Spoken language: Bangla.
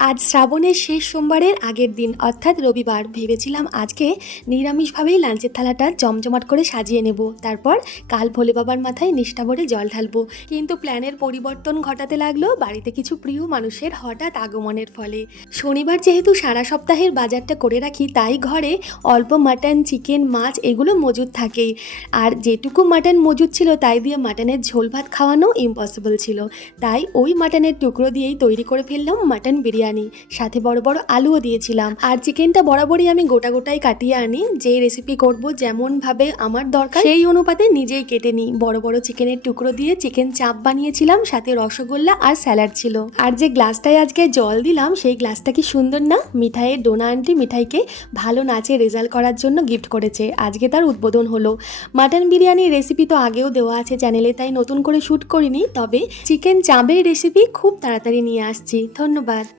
আজ শ্রাবণের শেষ সোমবারের আগের দিন অর্থাৎ রবিবার। ভেবেছিলাম আজকে নিরামিষভাবেই লাঞ্চের থালাটা জমজমাট করে সাজিয়ে নেব, তারপর কাল ভোলে বাবার মাথায় নিষ্ঠা ভরে জল ঢালবো। কিন্তু প্ল্যানের পরিবর্তন ঘটাতে লাগলো বাড়িতে কিছু প্রিয় মানুষের হঠাৎ আগমনের ফলে। শনিবার যেহেতু সারা সপ্তাহের বাজারটা করে রাখি, তাই ঘরে অল্প মাটন, চিকেন, মাছ এগুলো মজুদ থাকেই। আর যেটুকু মাটন মজুদ ছিল তাই দিয়ে মাটনের ঝোল ভাত খাওয়ানো ইম্পসিবল ছিল। তাই ওই মাটনের টুকরো দিয়েই তৈরি করে ফেললাম মাটন বিরিয়ানি। সাথে বড় বড় আলুও দিয়েছিলাম। আর চিকেনটা বরাবরই আমি গোটা গোটাই কাটিয়ে আনি। যে রেসিপি করব যেমন ভাবে আমার দরকার সেই অনুপাতে নিজেই কেটে নিই। বড় বড় চিকেনের টুকরো দিয়ে চিকেন চাপ বানিয়েছিলাম, সাথে রসগোল্লা আর স্যালাড ছিল। আর যে গ্লাসটায় আজকে জল দিলাম সেই গ্লাসটা কি সুন্দর না? মিঠাইয়ের ডোনা আন্টি মিঠাইকে ভালো নাচে রেজাল্ট করার জন্য গিফট করেছে, আজকে তার উদ্বোধন হলো। মাটন বিরিয়ানির রেসিপি তো আগেও দেওয়া আছে চ্যানেলে, তাই নতুন করে শ্যুট করিনি। তবে চিকেন চাপের রেসিপি খুব তাড়াতাড়ি নিয়ে আসছি। ধন্যবাদ।